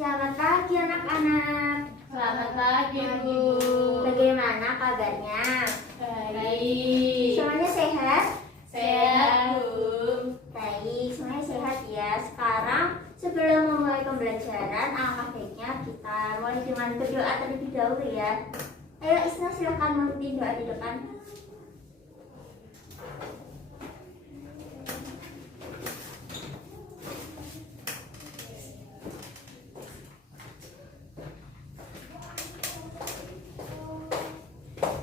Selamat pagi anak-anak. Selamat pagi, Bu. Bagaimana kabarnya? Baik. Semuanya sehat? Sehat, Bu. Baik, semuanya sehat ya. Sekarang sebelum memulai pembelajaran, alangkah baiknya kita mulai dengan berdoa terlebih dahulu ya. Ayo Isna, silakan memimpin doa di depan.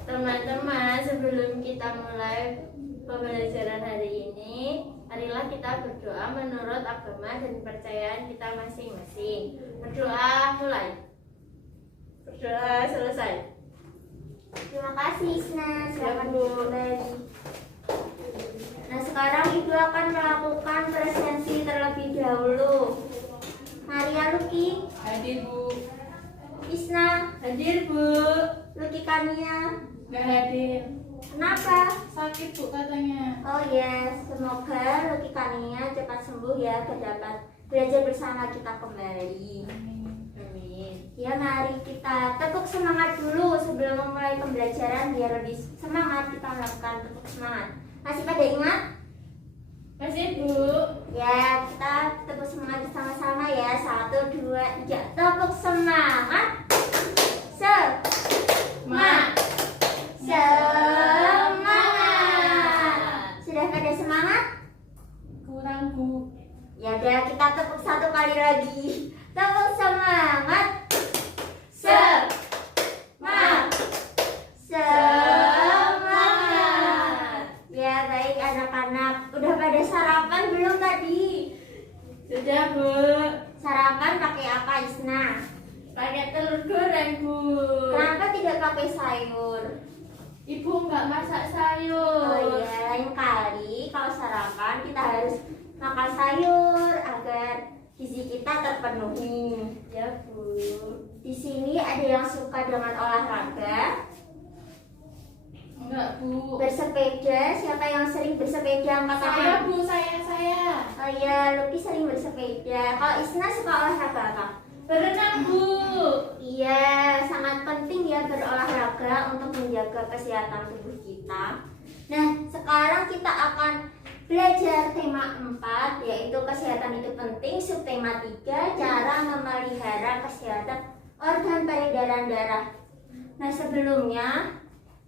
Teman-teman, sebelum kita mulai pembelajaran hari ini, marilah kita berdoa menurut agama dan kepercayaan kita masing-masing. Berdoa mulai. Berdoa selesai. Terima kasih Isna, selamat Ya, Bu. kembali. Nah, sekarang Ibu akan melakukan presensi terlebih dahulu. Maria Luki, Hadir, Bu. Isna, Hadir, Bu. Luki Kania. Gak hadir. Kenapa? Sakit, Bu, katanya. Oh ya, semoga Luki Kania cepat sembuh ya, dan dapat belajar bersama kita kembali. Amin. Ya, mari kita tepuk semangat dulu sebelum memulai pembelajaran biar lebih semangat. Kita melakukan tepuk semangat. Masih pada ingat? Masih, Bu. Ya, kita tepuk semangat bersama-sama ya. 1, 2, 3. Tepuk semangat. Semangat. Semangat. Sudah pada semangat? Kurang, Bu. Ya udah, kita tepuk satu kali lagi. Tepuk semangat. Semangat. Semangat. Ya baik anak-anak, udah pada sarapan belum tadi? Sudah, Bu. Sarapan pakai apa Isna? Pakai telur goreng, Bu. Kenapa tidak pakai sayur? Ibu nggak masak sayur. Oh iya, lain kali kalau sarapan kita harus makan sayur agar gizi kita terpenuhi. Ya, Bu. Di sini ada yang suka dengan olahraga, Enggak, Bu. bersepeda. Siapa yang sering bersepeda angkat Saya, tangan? Bu, saya. Oh iya, Luki sering bersepeda. Kalau Isna suka olahraga apa? Berenang, Bu. Iya, sangat penting ya berolahraga untuk menjaga kesehatan tubuh kita. Nah, sekarang kita akan belajar tema 4, yaitu kesehatan itu penting. Subtema 3, cara memelihara kesehatan organ peredaran darah. Nah, sebelumnya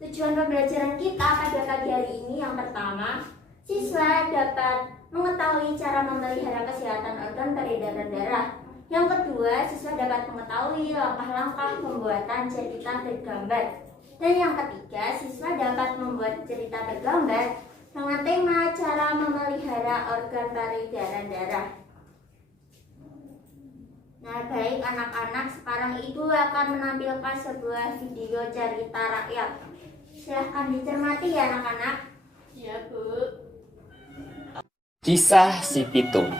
tujuan pembelajaran kita pada pagi hari ini yang pertama, siswa dapat mengetahui cara memelihara kesehatan organ peredaran darah. Yang kedua, siswa dapat mengetahui langkah-langkah pembuatan cerita bergambar. Dan yang ketiga, siswa dapat membuat cerita bergambar dengan tema cara memelihara organ peredaran darah. Nah, baik anak-anak, sekarang Ibu akan menampilkan sebuah video cerita rakyat. Silahkan dicermati ya anak-anak. Ya, Bu. Kisah si Pitung.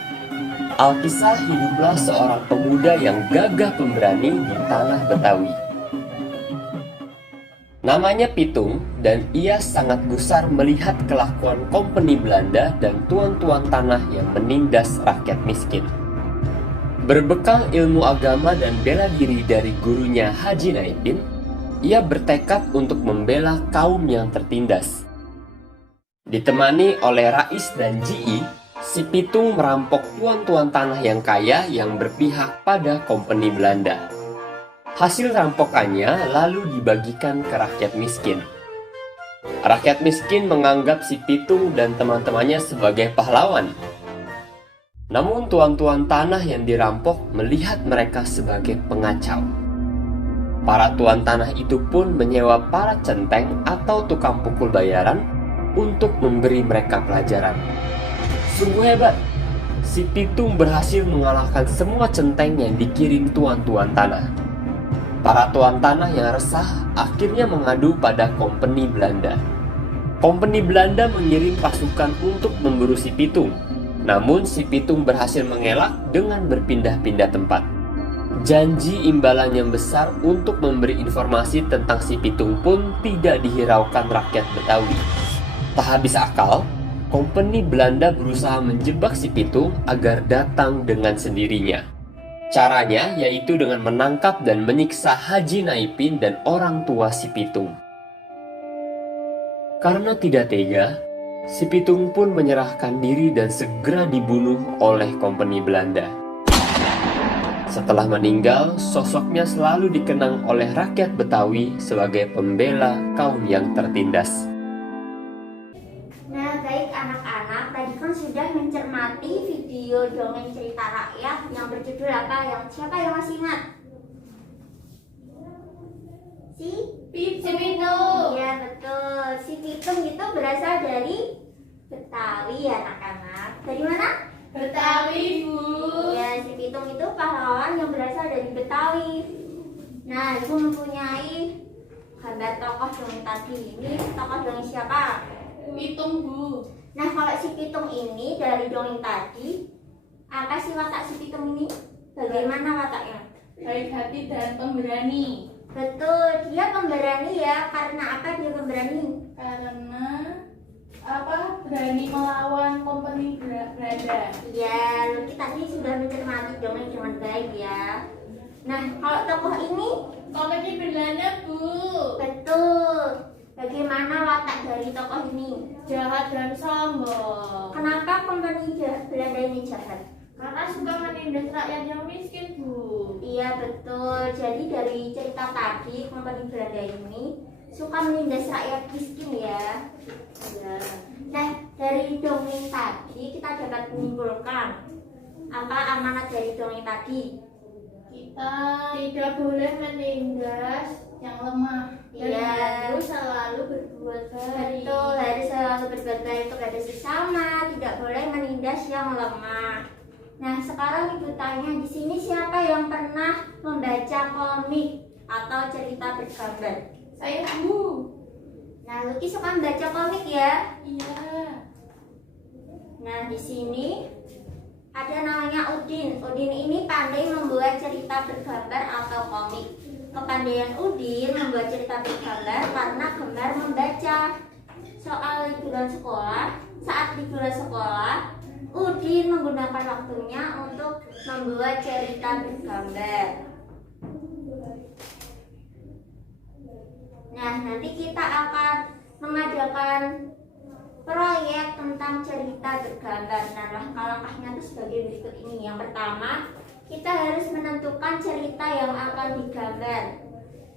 Alkisah hiduplah seorang pemuda yang gagah pemberani di tanah Betawi. Namanya Pitung dan ia sangat gusar melihat kelakuan kompeni Belanda dan tuan-tuan tanah yang menindas rakyat miskin. Berbekal ilmu agama dan bela diri dari gurunya Haji Naipin, ia bertekad untuk membela kaum yang tertindas. Ditemani oleh Rais dan Ji, si Pitung merampok tuan-tuan tanah yang kaya yang berpihak pada kompeni Belanda. Hasil rampokannya lalu dibagikan ke rakyat miskin. Rakyat miskin menganggap si Pitung dan teman-temannya sebagai pahlawan. Namun tuan-tuan tanah yang dirampok melihat mereka sebagai pengacau. Para tuan tanah itu pun menyewa para centeng atau tukang pukul bayaran untuk memberi mereka pelajaran. Sungguh hebat, si Pitung berhasil mengalahkan semua centeng yang dikirim tuan-tuan tanah. Para tuan tanah yang resah akhirnya mengadu pada kompeni Belanda. Kompeni Belanda mengirim pasukan untuk memburu si Pitung. Namun si Pitung berhasil mengelak dengan berpindah-pindah tempat. Janji imbalan yang besar untuk memberi informasi tentang si Pitung pun tidak dihiraukan rakyat Betawi. Tak habis akal, kompeni Belanda berusaha menjebak si Pitung agar datang dengan sendirinya. Caranya yaitu dengan menangkap dan menyiksa Haji Naipin dan orang tua si Pitung. Karena tidak tega, si Pitung pun menyerahkan diri dan segera dibunuh oleh kompeni Belanda. Setelah meninggal, sosoknya selalu dikenang oleh rakyat Betawi sebagai pembela kaum yang tertindas. Nah, baik anak-anak, tadi kan sudah mencermati video dongeng cerita rakyat yang berjudul apa? Siapa yang masih ingat? Si Pitung. Iya betul. Si Pitung itu berasal dari Betawi ya anak-anak. Dari mana? Betawi, Bu. Ya, si Pitung itu pahlawan yang berasal dari Betawi. Nah, ibu mempunyai gambar tokoh dongeng tadi. Ini tokoh dongeng siapa? Pitung, Bu. Nah, kalau si Pitung ini dari dongeng tadi, apa sih watak si Pitung ini? Bagaimana wataknya? Baik hati dan pemberani. Betul, dia pemberani ya. Karena apa dia pemberani? Karena berani melawan kompeni Belanda. Ya, Lucky tadi sudah mencermati dongeng dengan baik ya. Nah, kalau tokoh ini, Kompeni Belanda, Bu. betul. Bagaimana watak dari tokoh ini? Jahat dan sombong. Kenapa kompeni Belanda ini jahat? Karena suka menindas rakyat yang miskin, Bu. Iya betul. Jadi dari cerita tadi kompeni Belanda ini suka menindas rakyat miskin ya. Ya. Nah, dari dongeng tadi kita dapat menyimpulkan apa amanat dari dongeng tadi? Kita tidak boleh menindas yang lemah. Dan Iya. harus selalu berbuat baik. Betul, harus selalu berbuat baik kepada sesama, tidak boleh menindas yang lemah. Nah, sekarang ibu tanya di sini siapa yang pernah membaca komik atau cerita bergambar? Saya, Bu. Nah, Lucky suka membaca komik ya. Iya. Nah, di sini ada namanya Udin. Udin ini pandai membuat cerita bergambar atau komik. Kepandaian Udin membuat cerita bergambar karena gemar membaca. Soal liburan sekolah, saat liburan sekolah, Udin menggunakan waktunya untuk membuat cerita bergambar. Nah, nanti kita akan mengadakan proyek tentang cerita bergambar. Nah, langkah-langkahnya itu sebagai berikut ini. Yang pertama, kita harus menentukan cerita yang akan digambar.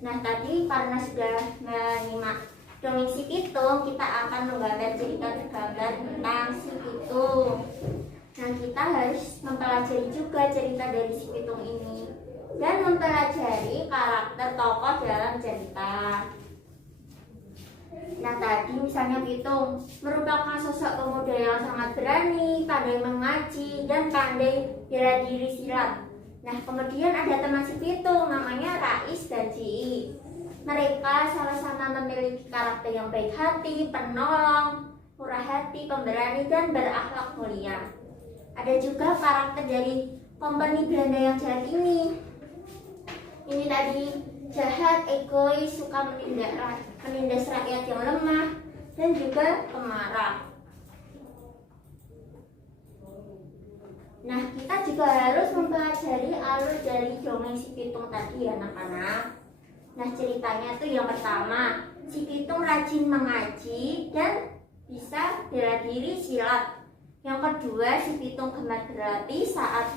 Nah, tadi karena sudah menyimak dongeng si Pitung, kita akan menggambar cerita bergambar tentang si Pitung. Nah, kita harus mempelajari juga cerita dari si Pitung ini dan mempelajari karakter tokoh dalam cerita. Nah, tadi misalnya Pitung merupakan sosok pemuda yang sangat berani, pandai mengaji, dan pandai bela diri silat. Nah, kemudian ada teman si Pitung namanya Rais dan Ji. Mereka sama-sama memiliki karakter yang baik hati, penolong, murah hati, pemberani, dan berakhlak mulia. Ada juga karakter dari kompeni Belanda yang jahat ini. Ini tadi jahat, egois, suka menindas rakyat yang lemah, dan juga pemarah. Nah, kita juga harus mempelajari alur dari dongeng si Pitung tadi ya anak-anak. Nah, ceritanya tuh yang pertama, si Pitung rajin mengaji dan bisa bela diri silat. Yang kedua, si Pitung gemar berlatih saat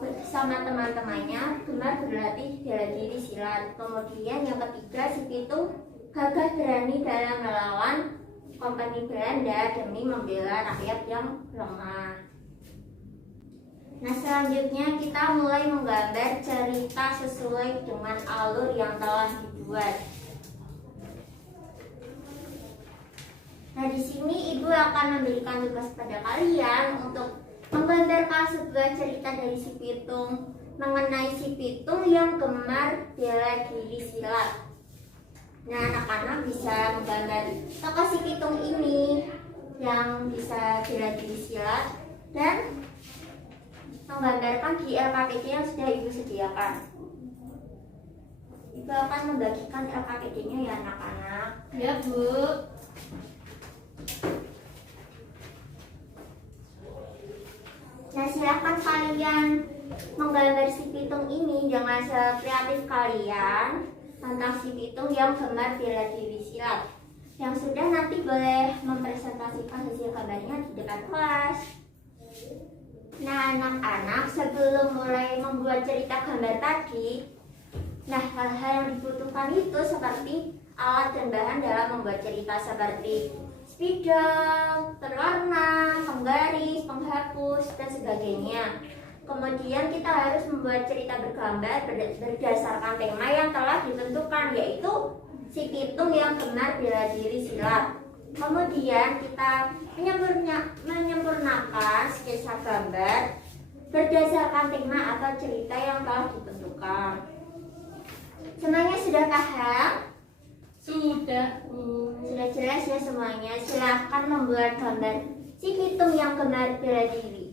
bersama teman-temannya, gemar berlatih bela diri silat. Kemudian yang ketiga, si Pitung gagah berani dalam melawan kompeni Belanda demi membela rakyat yang lemah. Nah, selanjutnya kita mulai menggambar cerita sesuai dengan alur yang telah dibuat. Nah, di sini ibu akan memberikan tugas pada kalian untuk menggambarkan sebuah cerita dari si Pitung mengenai si Pitung yang gemar bela diri silat. Nah, anak-anak bisa menggambar tokoh si Pitung ini yang bisa bela diri silat dan menggambarkan di LKPD yang sudah ibu sediakan. Ibu akan membagikan LKPD-nya ya anak-anak. Ya, Bu. Nah, silahkan kalian menggambar si pitung ini dengan sekreatif kalian tentang si pitung yang gemar bela diri silat. Yang sudah nanti boleh mempresentasikan hasil gambarnya di depan kelas. Nah, anak-anak, sebelum mulai membuat cerita gambar tadi, nah, hal-hal yang dibutuhkan itu seperti alat dan bahan dalam membuat cerita seperti spidol, perwarna, penggaris, penghapus, dan sebagainya. Kemudian kita harus membuat cerita bergambar berdasarkan tema yang telah ditentukan, yaitu si pitung yang gemar bela diri silat. Kemudian kita menyempurnakan sketsa gambar berdasarkan tema atau cerita yang telah ditentukan. Semuanya sudah paham? Sudah, Bu. Sudah jelas ya semuanya. Silahkan membuat gambar si pitung yang gemar bela diri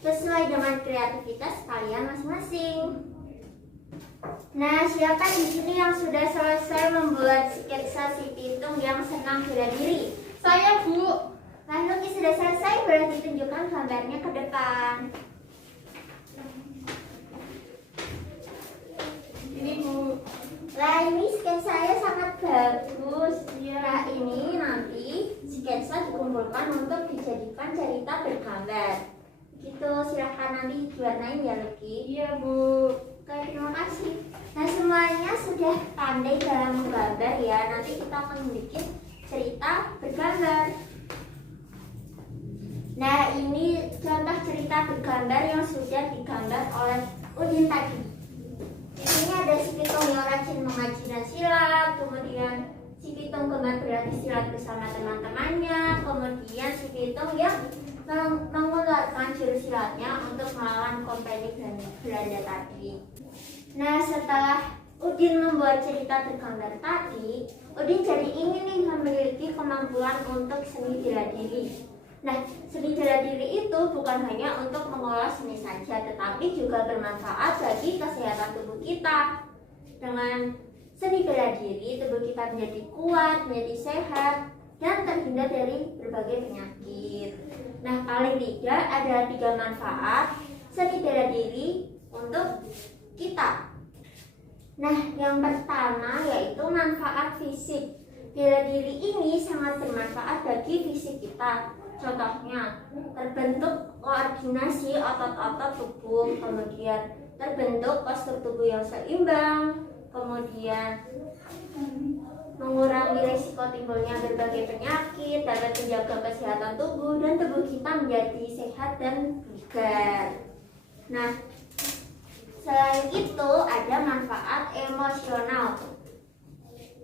sesuai dengan kreativitas kalian masing-masing. Nah, siapa di sini yang sudah selesai membuat sketsa si pitung yang senang bela diri? Saya, Bu. Lalu sudah selesai, boleh ditunjukkan gambarnya ke depan. Ini, Bu. Lah, ini sketsa saya sangat bagus. Nah, ini nanti sketsa dikumpulkan untuk dijadikan cerita bergambar. Gitu, silahkan nanti diwarnain ya, Lucky. Iya, Bu. Oke, terima kasih. Nah, semuanya sudah pandai dalam menggambar ya. Nanti kita akan membuat cerita bergambar. Nah, ini contoh cerita bergambar yang sudah digambar oleh Udin tadi. Di sini ada si pitung yang rajin mengaji dan silat, kemudian si pitung gemar berlatih silat bersama teman-temannya, kemudian si pitung yang mengeluarkan jurus silatnya untuk melawan kompeni Belanda tadi. Nah, setelah Udin membuat cerita bergambar tadi, Udin jadi ingin nih memiliki kemampuan untuk seni bela diri. Nah, seni bela diri itu bukan hanya untuk mengolah seni saja, tetapi juga bermanfaat bagi kesehatan tubuh kita. Dengan seni bela diri, tubuh kita menjadi kuat, menjadi sehat, dan terhindar dari berbagai penyakit. Nah, paling tidak ada 3 manfaat seni bela diri untuk kita. Nah, yang pertama yaitu manfaat fisik. Bela diri ini sangat bermanfaat bagi fisik kita. Contohnya, terbentuk koordinasi otot-otot tubuh, kemudian terbentuk postur tubuh yang seimbang, kemudian mengurangi risiko timbulnya berbagai penyakit, dapat menjaga kesehatan tubuh, dan tubuh kita menjadi sehat dan bugar. Nah, selain itu ada manfaat emosional.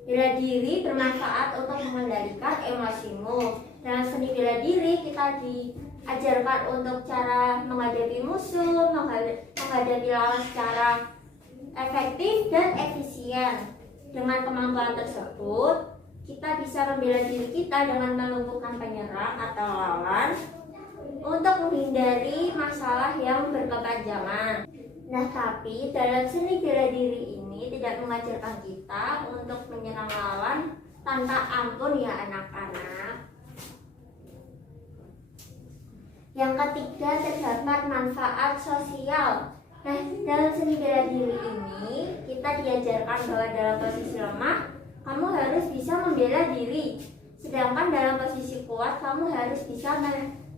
Bela diri bermanfaat untuk mengendalikan emosimu. Dalam seni bela diri kita diajarkan untuk cara menghadapi musuh, menghadapi lawan secara efektif dan efisien. Dengan kemampuan tersebut, kita bisa membela diri kita dengan melumpuhkan penyerang atau lawan untuk menghindari masalah yang berkepanjangan. Nah, tapi dalam seni bela diri ini tidak mengajarkan kita untuk menyerang lawan tanpa ampun ya anak-anak. Yang ketiga, terdapat manfaat sosial. Nah, dalam seni bela diri ini kita diajarkan bahwa dalam posisi lemah kamu harus bisa membela diri, sedangkan dalam posisi kuat kamu harus bisa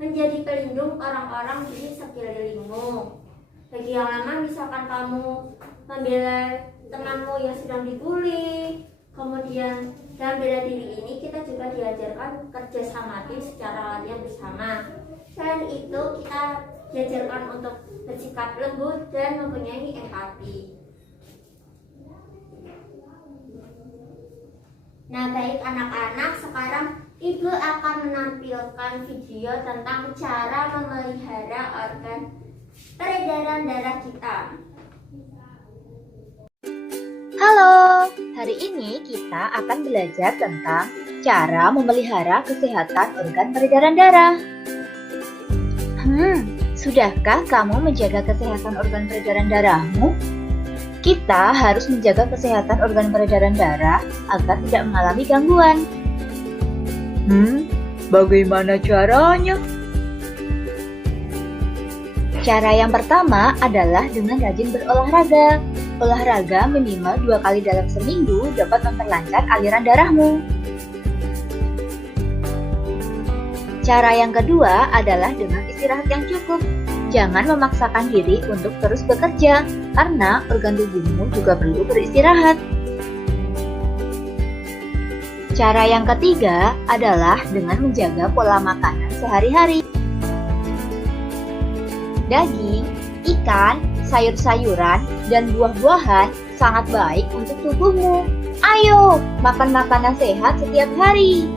menjadi pelindung orang-orang di sekelilingmu. Bagi yang lemah, misalkan kamu membela temanmu yang sedang dibully, kemudian dalam bela diri ini kita juga diajarkan kerja sama tim secara latihan bersama. Selain itu, kita diajarkan untuk bersikap lembut dan mempunyai empati. Nah, baik anak-anak, sekarang Ibu akan menampilkan video tentang cara memelihara organ peredaran darah kita. Halo, hari ini kita akan belajar tentang cara memelihara kesehatan organ peredaran darah. Sudahkah kamu menjaga kesehatan organ peredaran darahmu? Kita harus menjaga kesehatan organ peredaran darah agar tidak mengalami gangguan. Bagaimana caranya? Cara yang pertama adalah dengan rajin berolahraga. Olahraga minimal 2 kali dalam seminggu dapat memperlancar aliran darahmu. Cara yang kedua adalah dengan istirahat yang cukup. Jangan memaksakan diri untuk terus bekerja, karena organ tubuhmu juga perlu beristirahat. Cara yang ketiga adalah dengan menjaga pola makanan sehari-hari. Daging, ikan, sayur-sayuran, dan buah-buahan sangat baik untuk tubuhmu. Ayo, makan makanan sehat setiap hari.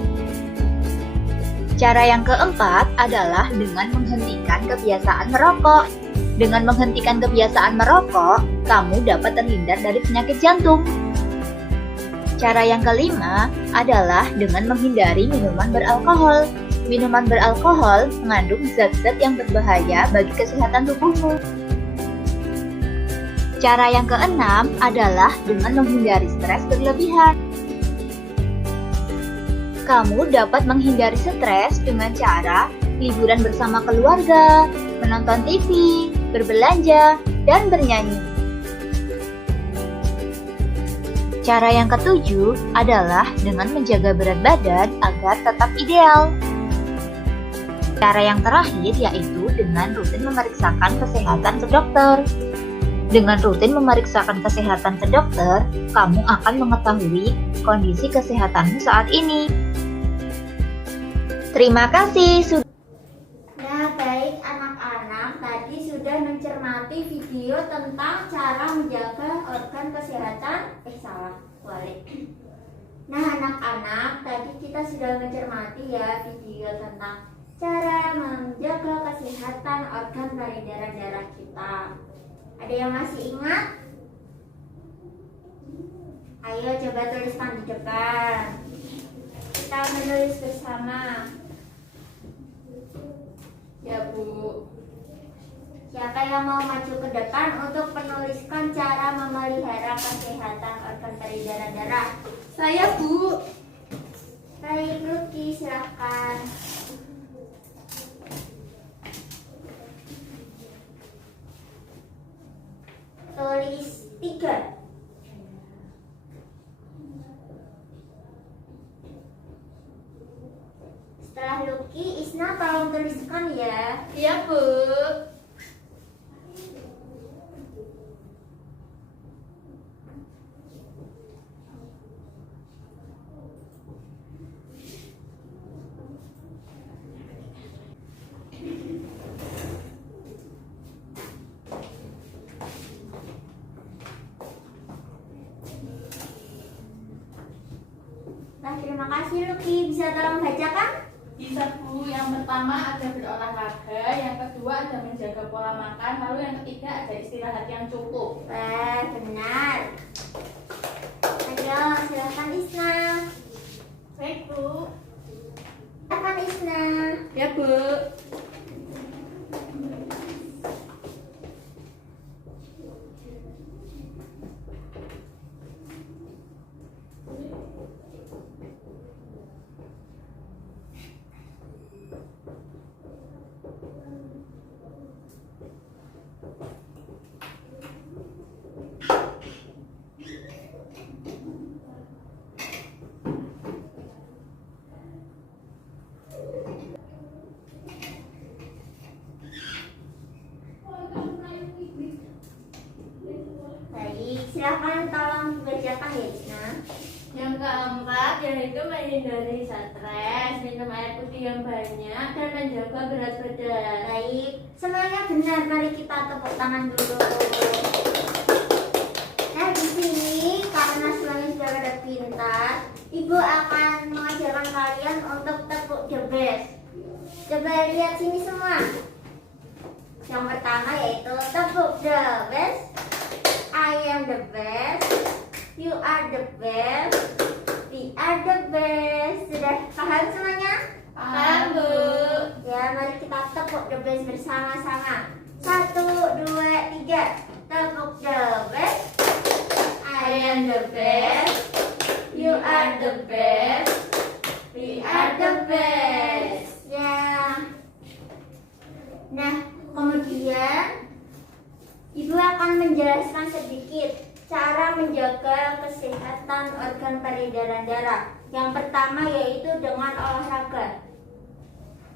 Cara yang keempat adalah dengan menghentikan kebiasaan merokok. Dengan menghentikan kebiasaan merokok, kamu dapat terhindar dari penyakit jantung. Cara yang kelima adalah dengan menghindari minuman beralkohol. Minuman beralkohol mengandung zat-zat yang berbahaya bagi kesehatan tubuhmu. Cara yang keenam adalah dengan menghindari stres berlebihan. Kamu dapat menghindari stres dengan cara liburan bersama keluarga, menonton TV, berbelanja, dan bernyanyi. Cara yang ketujuh adalah dengan menjaga berat badan agar tetap ideal. Cara yang terakhir yaitu dengan rutin memeriksakan kesehatan ke dokter. Dengan rutin memeriksakan kesehatan ke dokter, kamu akan mengetahui kondisi kesehatanmu saat ini. Terima kasih sudah. Nah, baik anak-anak, tadi sudah mencermati video tentang cara menjaga organ kesehatan. Balik. Nah, anak-anak, tadi kita sudah mencermati ya video tentang cara menjaga kesehatan organ peredaran darah kita. Ada yang masih ingat? Ayo coba tuliskan di depan. Kita menulis bersama. Ya, Bu. Siapa yang mau maju ke depan untuk menuliskan cara memelihara kesehatan organ peredaran darah? Saya, Bu. Baik, Lucky, silakan. Tulis 3. Setelah Lucky, Isna tolong tuliskan ya. Iya, Bu. Nah, terima kasih Lucky. Bisa tolong bacakan? Bisa, Bu. Yang pertama ada berolahraga, yang kedua ada menjaga pola makan, lalu yang ketiga ada istirahat yang cukup. Wah, benar. Ayo, silakan Isna. Baik, Bu. Silakan Isna. Ya, Bu. Baik, silakan tolong dibacakan ya Isna. Yang keempat yaitu menghindari stres, minum air putih yang banyak, dan menjaga berat badan. Baik, semuanya benar. Mari kita tepuk tangan dulu. Nah, di sini karena semuanya sudah pada pintar, Ibu akan mengajarkan kalian untuk tepuk the best. Coba lihat sini semua. Yang pertama yaitu tepuk the best. I am the best. You are the best. We are the best. Sudah paham semuanya? Paham, Bu. Ya, mari kita tepuk the best bersama-sama. 1, 2, 3. Tepuk the best. I am the best. You are the best. We are the best. Ya. Nah, kemudian akan menjelaskan sedikit cara menjaga kesehatan organ peredaran darah. Yang pertama yaitu dengan olahraga.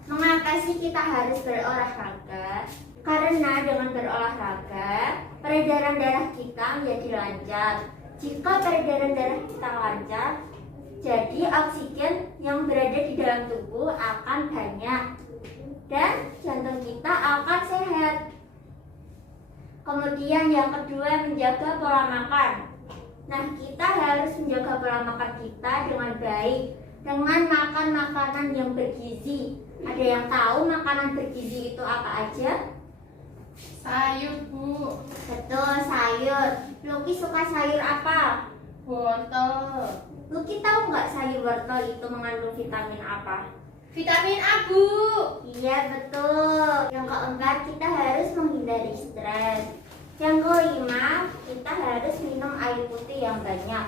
Mengapa sih kita harus berolahraga? Karena dengan berolahraga, peredaran darah kita menjadi lancar. Jika peredaran darah kita lancar, jadi oksigen yang berada di dalam tubuh akan banyak dan jantung kita akan sehat. Kemudian yang kedua, menjaga pola makan. Nah, kita harus menjaga pola makan kita dengan baik, dengan makan makanan yang bergizi. Ada yang tahu makanan bergizi itu apa aja? Sayur, Bu. Betul, sayur. Luki suka sayur apa? Wortel. Luki tahu nggak sayur wortel itu mengandung vitamin apa? Vitamin A, Bu. Iya, betul. Yang keempat, kita harus menghindari stres. Yang kelima, kita harus minum air putih yang banyak.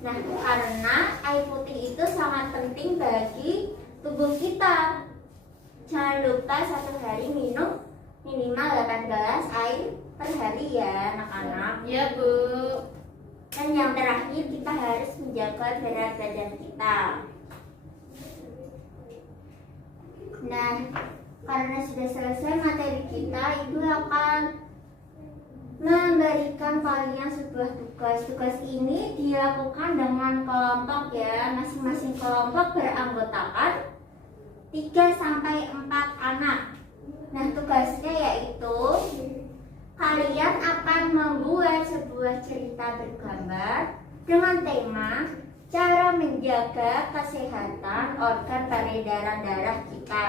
Nah, karena air putih itu sangat penting bagi tubuh kita. Jangan lupa satu hari minum minimal 8 gelas air per hari ya, anak-anak. Iya, Bu. Dan yang terakhir, kita harus menjaga berat badan kita. Nah, karena sudah selesai materi kita, Ibu akan memberikan kalian sebuah tugas. Tugas ini dilakukan dengan kelompok ya. Masing-masing kelompok beranggotakan 3-4 anak. Nah, tugasnya yaitu kalian akan membuat sebuah cerita bergambar dengan tema cara menjaga kesehatan organ peredaran darah kita.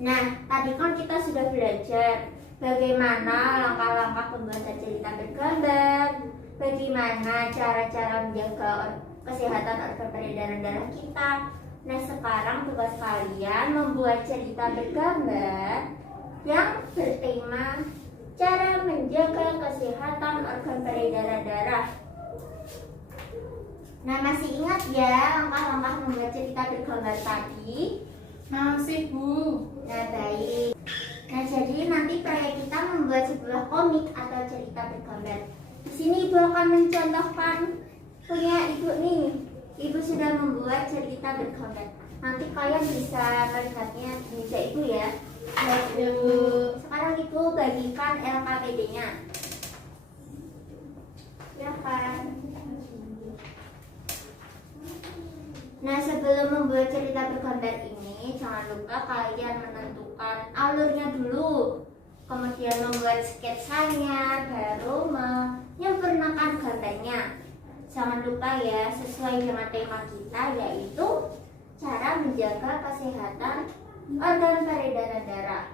Nah, tadi kan kita sudah belajar bagaimana langkah-langkah pembuatan cerita bergambar, bagaimana cara-cara menjaga kesehatan organ peredaran darah kita. Nah, sekarang tugas kalian membuat cerita bergambar yang bertema cara menjaga kesehatan organ peredaran darah. Nah, masih ingat ya langkah-langkah membuat cerita bergambar tadi? Masih, Bu. Nah, baik. Nah, jadi nanti proyek kita membuat sebuah komik atau cerita bergambar. Di sini Ibu akan mencontohkan punya Ibu nih. Ibu sudah membuat cerita bergambar. Nanti kalian bisa melihatnya di meja Ibu ya. Ya, Bu. Sekarang Ibu bagikan LKPD-nya. Silakan. Nah, sebelum membuat cerita bergambar ini, jangan lupa kalian menentukan alurnya dulu. Kemudian membuat sketsanya, baru menyempurnakan gambarnya. Jangan lupa ya, sesuai dengan tema kita yaitu cara menjaga kesehatan organ peredaran darah.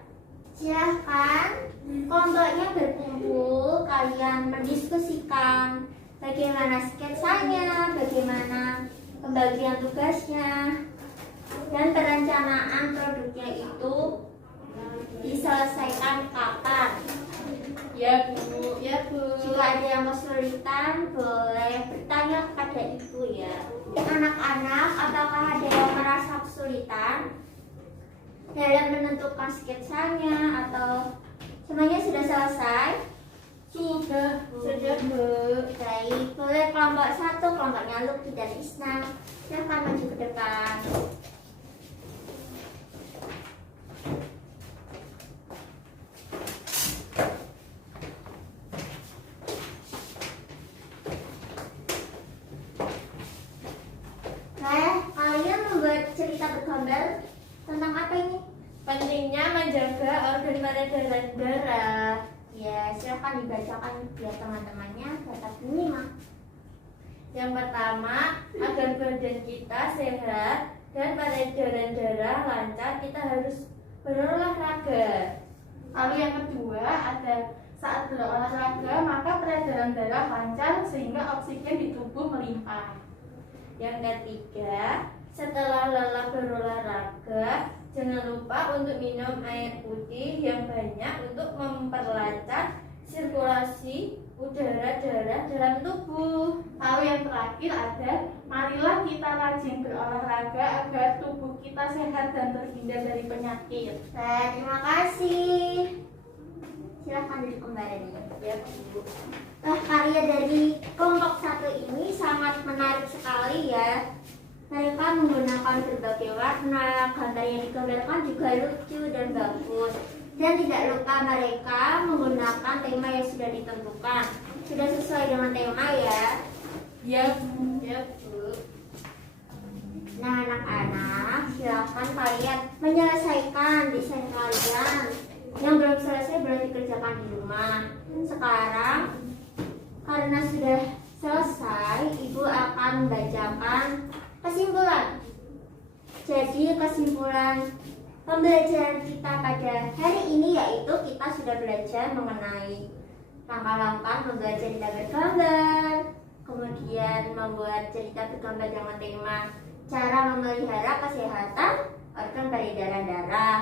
Silahkan kelompoknya berkumpul, kalian mendiskusikan bagaimana sketsanya, bagaimana pembagian tugasnya, dan perencanaan produknya itu diselesaikan kapan. Ya, Bu. Ya, Bu. Jika ada yang kesulitan, boleh bertanya kepada Ibu ya. Anak-anak, apakah ada yang merasa kesulitan dalam menentukan sketsanya atau semuanya sudah selesai? Sudah, Bu. Sudah, Bu. Baik, boleh kelompok 1, kelompoknya Luki dan Isna. Silahkan maju ke depan. Nah, kalian membuat cerita bergambar tentang apa ini? Pentingnya menjaga organ peredaran darah. Ya, silakan dibacakan biar teman-temannya dapat menyimak. Yang pertama, agar badan kita sehat dan peredaran darah lancar, kita harus berolahraga. Lalu yang kedua, ada saat berolahraga maka peredaran darah lancar sehingga oksigen di tubuh melimpah. Yang ketiga, setelah lelah berolahraga, jangan lupa untuk minum air putih yang banyak untuk memperlancar sirkulasi udara darah dalam tubuh. Lalu yang terakhir ada, marilah kita rajin berolahraga agar tubuh kita sehat dan terhindar dari penyakit. Terima kasih. Silahkan duduk kembali. Ya, Bu. Karya dari kelompok satu ini sangat menarik sekali ya. Mereka menggunakan berbagai warna, gambar yang digambarkan juga lucu dan bagus. Dan tidak lupa mereka menggunakan tema yang sudah ditentukan. Sudah sesuai dengan tema ya. Ya, Bu. Ya, Bu. Nah anak-anak, silakan kalian menyelesaikan desain kalian. Yang belum selesai boleh dikerjakan di rumah. Sekarang karena sudah selesai, Ibu akan membacakan kesimpulan. Jadi kesimpulan pembelajaran kita pada hari ini yaitu kita sudah belajar mengenai langkah-langkah membuat cerita bergambar, kemudian membuat cerita bergambar dengan tema cara memelihara kesehatan organ peredaran darah.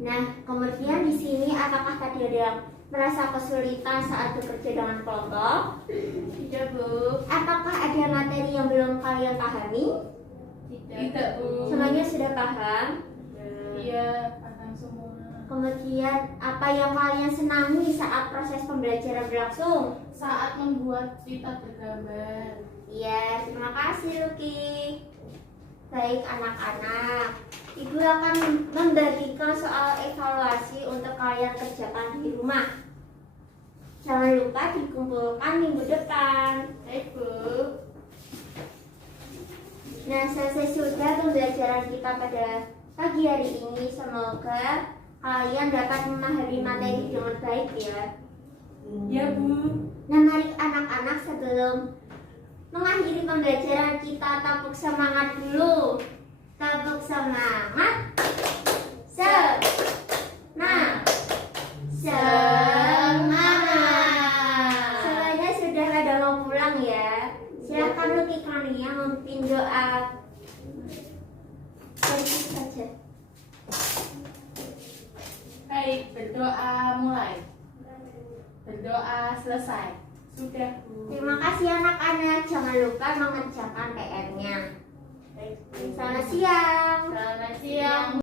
Nah, kemudian di sini apakah tadi ada yang merasa kesulitan saat bekerja dengan kelompok? Tidak, Bu. Apakah ada materi yang belum kalian pahami? Tidak, Bu. Semuanya sudah paham? Iya, paham semua. Kemudian apa yang kalian senangi saat proses pembelajaran berlangsung? Saat membuat cerita bergambar. Iya, terima kasih Luki. Baik anak-anak, Ibu akan membagikan soal evaluasi untuk kalian kerjakan di rumah. Jangan lupa dikumpulkan minggu depan. Baik, Bu. Nah, selesai sudah pembelajaran kita pada pagi hari ini. Semoga kalian dapat memahami materi dengan baik ya. Ya, Bu. Nah, mari anak-anak sebelum mengakhiri pembelajaran kita tepuk semangat dulu. Tepuk semangat. Semangat. Semangat. Semuanya sudah pada mau pulang ya. Silakan Luki Kania memimpin doa. Sedikit saja. Baik, berdoa mulai. Berdoa selesai. Sudah, Bu. Terima kasih anak-anak. Jangan lupa mengerjakan PR-nya. Selamat siang. Selamat siang,